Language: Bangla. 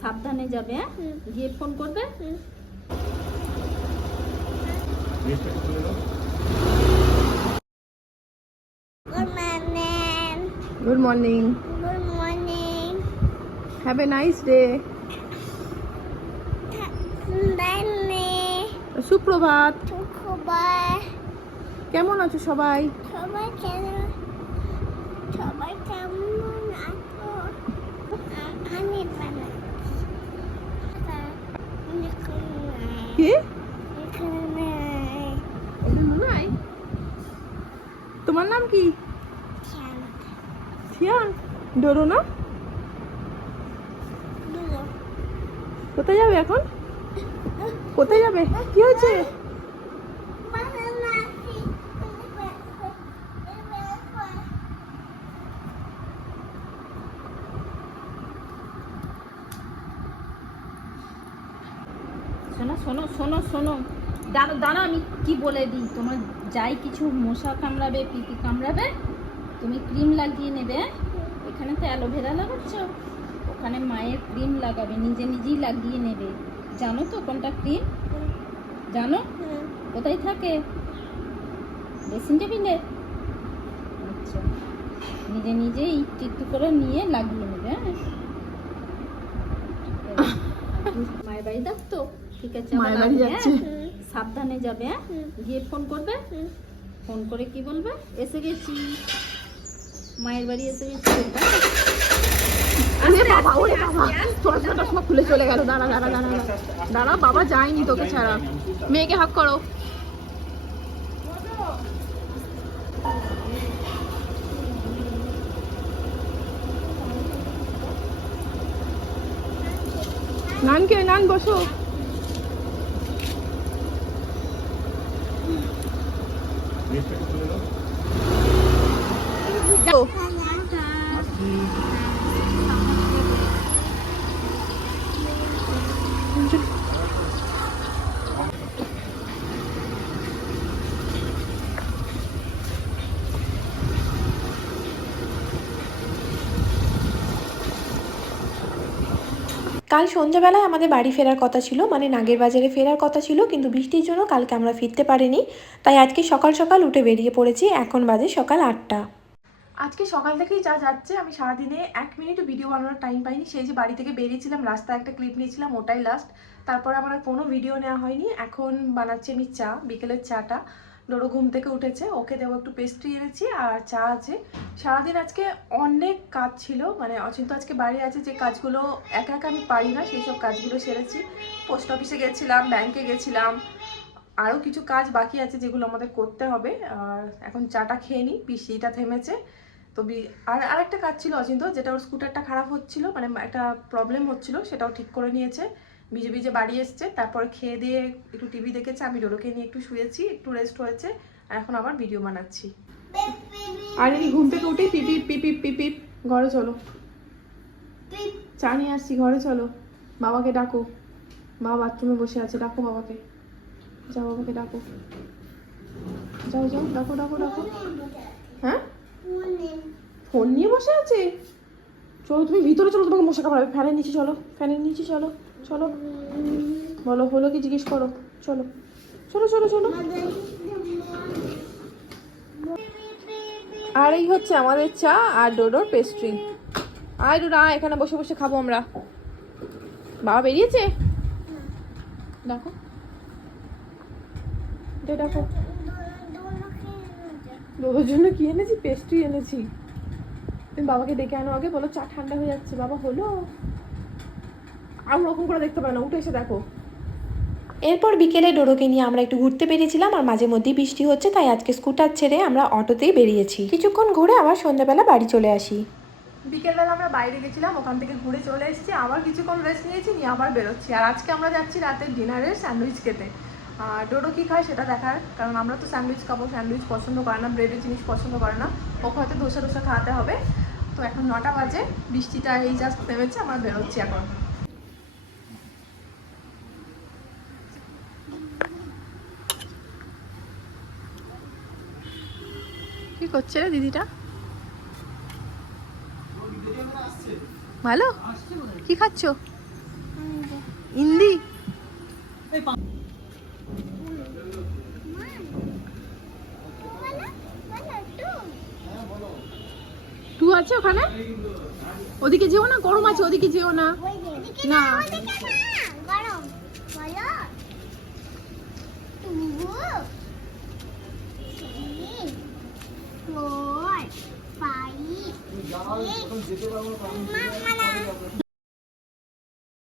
সাবধানে যাবে হ্যাঁ? গিয়ে ফোন করবে। Good morning. Good morning have a nice day. সুপ্রভাত। শুক্রবার কেমন আছো সবাই? সবাই কেমন? সবাই কেমন আছো? আমি এখানে নাই। তোমার নাম কি? ডোরো না? কোথায় যাবে এখন? কোথায় যাবে? কি হয়েছে বানাচ্ছি। শোনো শোনো শোনো শোনো। দাঁড়ো দাঁড়ো আমি কি বলে দিই? তোমার যাই কিছু মশা কামড়াবে পিপি কামড়াবে তুমি ক্রিম লাগিয়ে নেবে হ্যাঁ? এখানে তো অ্যালোভেরা লাগাচ্ছ। ওখানে মায়ের ক্রিম লাগাবে নিজে নিজেই লাগিয়ে নেবে। জানো তো কোনটা ক্রিম? জানো। কোথায় থাকে? ড্রেসিং টেবিলে? আচ্ছা। নিজে নিজেই একটু একটু করে নিয়ে লাগিয়ে নেবে হ্যাঁ? মায়ের বাড়ি থাকতো ঠিক আছে মায়ের বাড়ি যাচ্ছে। হ্যাঁ? সাবধানে যাবে হ্যাঁ। গিয়ে ফোন করবে ফোন করে কি বলবে? এসে গেছি। মায়ের বাড়ি এসে গেছি? আরে বাবা ওরে বাবা। চশমা টশমা খুলে চলে গেল। দাঁড়া দাঁড়া দাঁড়া দাঁড়া। দাঁড়া বাবা যায়নি তোকে ছাড়া। মেয়েকে হাক করো। নান কে নান বসো। siempre. কাল সন্ধ্যাবেলায় আমাদের বাড়ি ফেরার কথা ছিল মানে নাগের বাজারে ফেরার কথা ছিল, কিন্তু বৃষ্টির জন্য কালকে আমরা ফিরতে পারিনি। তাই আজকে সকাল সকাল উঠে বেরিয়ে পড়েছি, এখন বাজে সকাল আটটা। আজকে সকাল থেকেই যা যাচ্ছে, আমি সারাদিনে এক মিনিটও ভিডিও বানানোর টাইম পাইনি। সেই যে বাড়ি থেকে বেরিয়েছিলাম, রাস্তায় একটা ক্লিপ নিয়েছিলাম, ওটাই লাস্ট তারপর আমার কোনো ভিডিও নেওয়া হয়নি। এখন বানাচ্ছি আমি চা, বিকেলের চাটা। ডোরো ঘুম থেকে উঠেছে, ওকে দেবো একটু পেস্ট্রি এনেছি আর চা আছে। সারাদিন আজকে অনেক কাজ ছিল মানে অচিন্ত আজকে বাড়ি আছে, যে কাজগুলো একা একা আমি পারি না, সেই সব কাজগুলো সেরেছি। পোস্ট অফিসে গেছিলাম ব্যাংকে গেছিলাম, আরও কিছু কাজ বাকি আছে যেগুলো আমাদের করতে হবে। আর এখন চাটা খেয়ে নিই, পিসিটা থেমেছে। তো আর আরেকটা কাজ ছিল অচিন্ত যেটা ওর স্কুটারটা খারাপ হচ্ছিল মানে একটা প্রবলেম হচ্ছিল, সেটাও ঠিক করে নিয়েছে। ভিজে ভিজে বাড়ি এসছে তারপর খেয়ে দিয়ে একটু টিভি দেখেছে আমি ডোরোকে নিয়ে একটু শুয়েছি একটু রেস্ট হয়েছে আর এখন আবার ভিডিও বানাচ্ছি। আর এই ঘুম থেকে উঠেই পিপি পিপি পিপি ঘরে চলো। চা নিয়ে আসছি ঘরে চলো। বাবাকে ডাকো। বাবা বাথরুমে বসে আছে ডাকো বাবাকে। যাও বাবাকে ডাকো। যাও যাও ডাকো ডাকো ডাকো। হ্যাঁ? ফোন নিয়ে বসে আছে? চলো তুমি ভিতরে চলো তোমাকে মশা কামড়াবে। ফ্যানের নিচে চলো ফ্যানের নিচে চলো। চলো। বলো, হলো কি জিজ্ঞেস করো? চলো। চলো চলো চলো। আর এই হচ্ছে আমাদের চা আর ডোডোর পেস্ট্রি আয় ডোডো এখানে বসে বসে খাব আমরা। বাবা বেরিয়েছে? দেখো। দেখো। ডোডোর জন্য কি এনেছি? পেস্ট্রি এনেছি। তুমি বাবাকে ডেকে আনো আগে, বলো চা ঠান্ডা হয়ে যাচ্ছে। বাবা, হলো। আর ওরকম করে দেখতে পারে না উঠে এসে দেখো। এরপর বিকেলে ডোরোকে নিয়ে আমরা একটু ঘুরতে বেরিয়েছিলাম আর মাঝে মধ্যেই বৃষ্টি হচ্ছে তাই আজকে স্কুটার ছেড়ে আমরা অটোতেই বেরিয়েছি। কিছুক্ষণ ঘুরে আবার সন্ধ্যাবেলা বাড়ি চলে আসি। বিকেলবেলা আমরা বাইরে গেছিলাম ওখান থেকে ঘুরে চলে এসেছি আবার কিছুক্ষণ রেস্ট নিয়েছি নিয়ে আবার বেরোচ্ছি। আর আজকে আমরা যাচ্ছি রাতের ডিনারের স্যান্ডউইচ খেতে। আর ডোডো কী খায় সেটা দেখার কারণ আমরা তো স্যান্ডউইচ খাব স্যান্ডউইচ পছন্দ করে না ব্রেডের জিনিস পছন্দ করে না। ওকে হয়তো ধোসা ধোসা খাওয়াতে হবে। তো এখন নটা বাজে বৃষ্টিটা এই জাস্ট নেমেছে আমরা বেরোচ্ছি এখন। করছে রে দিদিটা? ভালো? কি খাচ্ছ? টু টু আছে ওখানে? ওদিকে যেও না, গরম আছে, ওদিকে যেও না। না। গরম। বলো টু থ্রি সিক্স মামা